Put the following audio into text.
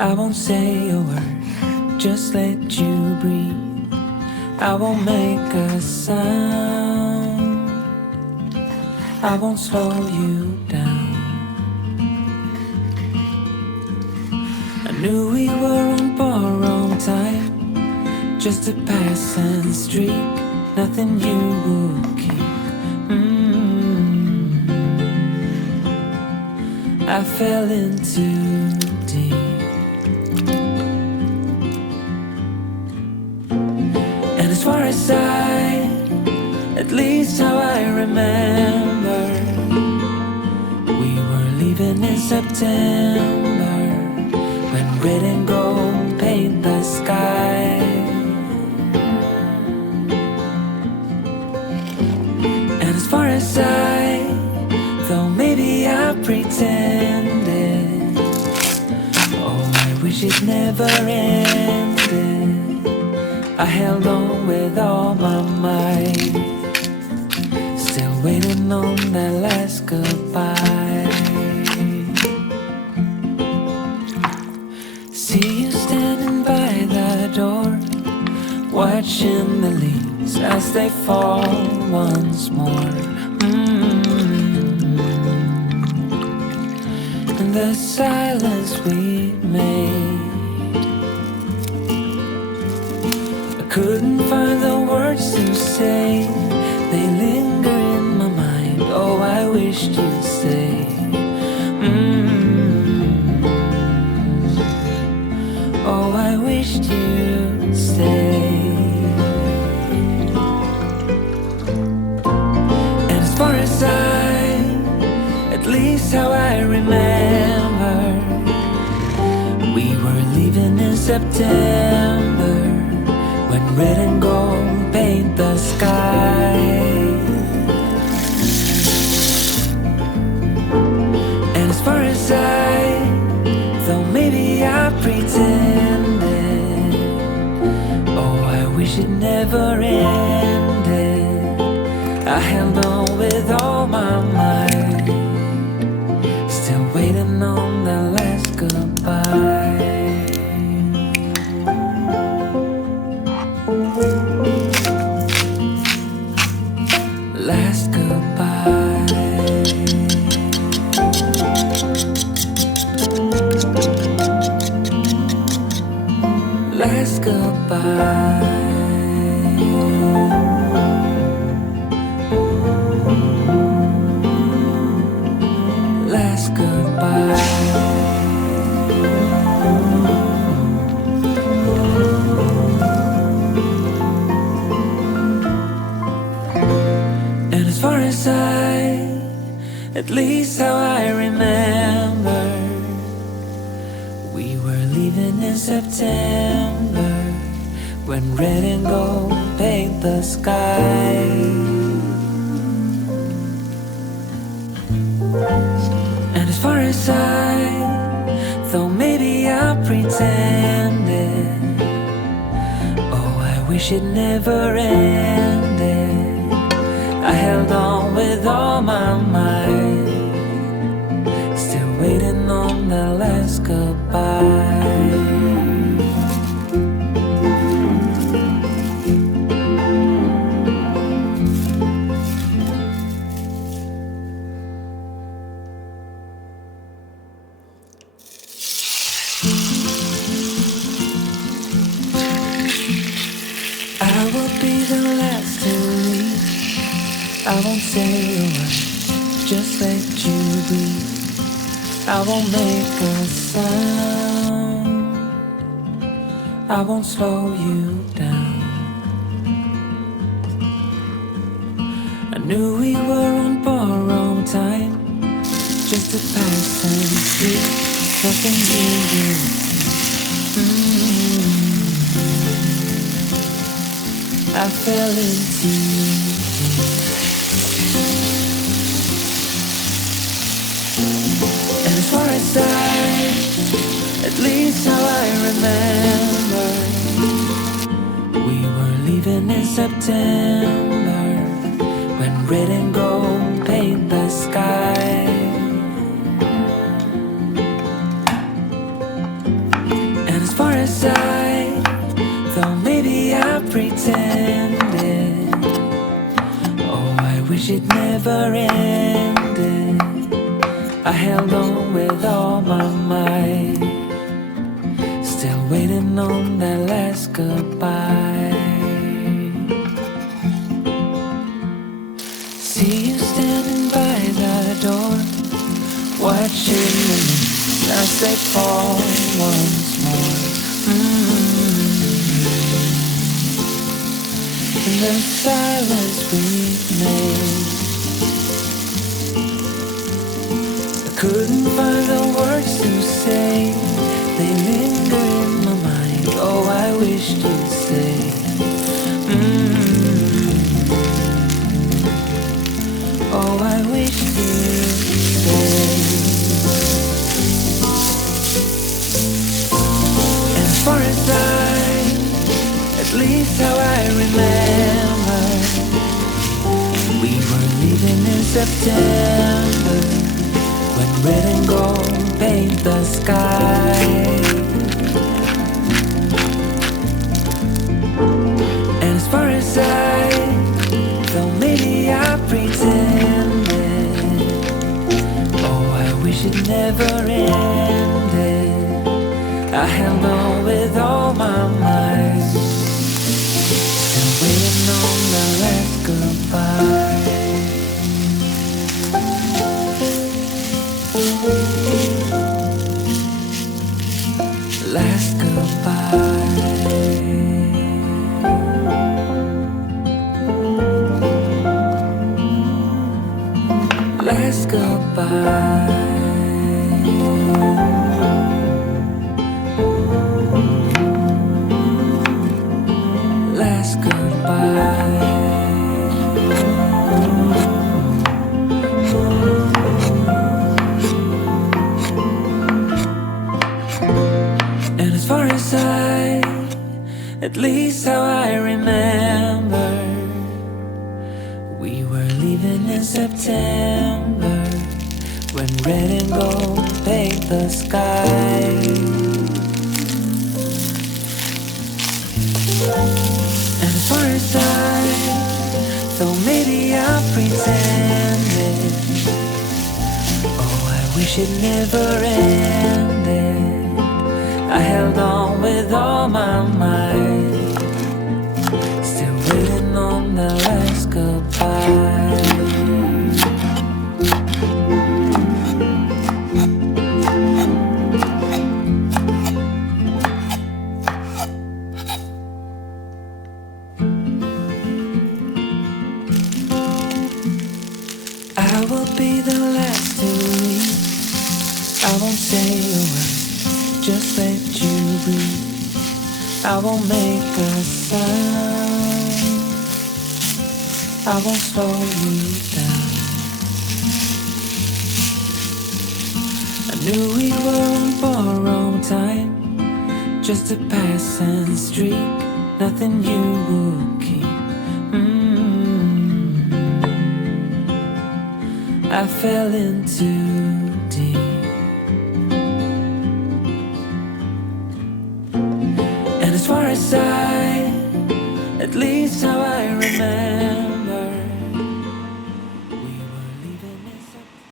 I won't say a word, just let you breathe. I won't make a sound, I won't slow you down. I knew we were on borrowed time, just a passing streak, nothing you would keep. I fell in too deep. And as far as at least how I remember, we were leaving in September, when red and gold paint the sky. And as far as though maybe I pretended, oh, I wish it never ended. I held on with all my might, still waiting on that last goodbye. See you standing by the door, watching the leaves as they fall once more. And the silence we made, I couldn't find the words to say. They linger in my mind. Oh, I wished you'd stay. Oh, I wished you'd stay. And as far as at least how I remember, we were leaving in September, when red and gold paint the sky. And as far as though maybe I pretended, oh, I wish it never ended. I held on with all my might, still waiting on the last goodbye. Last goodbye. Last goodbye. Last goodbye. And as far as at least how I remember, we were leaving in September, when red and gold paint the sky. And as far as though maybe I pretended, oh, I wish it never ended. I held on with all my might, still waiting on the last goodbye. I won't say a word, just let you breathe. I won't make a sound, I won't slow you down. I knew we were on borrowed time, just a passing street, nothing you I fell into deep. And as far as at least how I remember, we were leaving in September, when red and gold paint the sky. wish it never ended. I held on with all my might, still waiting on that last goodbye. See you standing by the door, watching the as they fall once more. In the silence we made, I couldn't find the words to say. They linger in my mind. Oh, I wish you'd say. Oh, I wish you'd say. As far as at least how I remember, we were leaving in September, when red and gold paint the sky. And as far as though maybe I pretended, oh, I wish it never ended. I held on with all my might, still waiting on the last goodbye. Last goodbye. Last goodbye. Last goodbye. And as far as at least how I remember, we were leaving in September, when red and gold paint the sky. And as far as though maybe I pretended, oh, I wish it never ended. I held on with all my might, still waiting on the last goodbye. I will be the last to leave. I won't say a word, just let you breathe. I won't make a sound, I won't slow you down. I knew we were on borrowed time, just a passing streak, nothing you would keep. I fell in too deep. And as far as at least how I remember,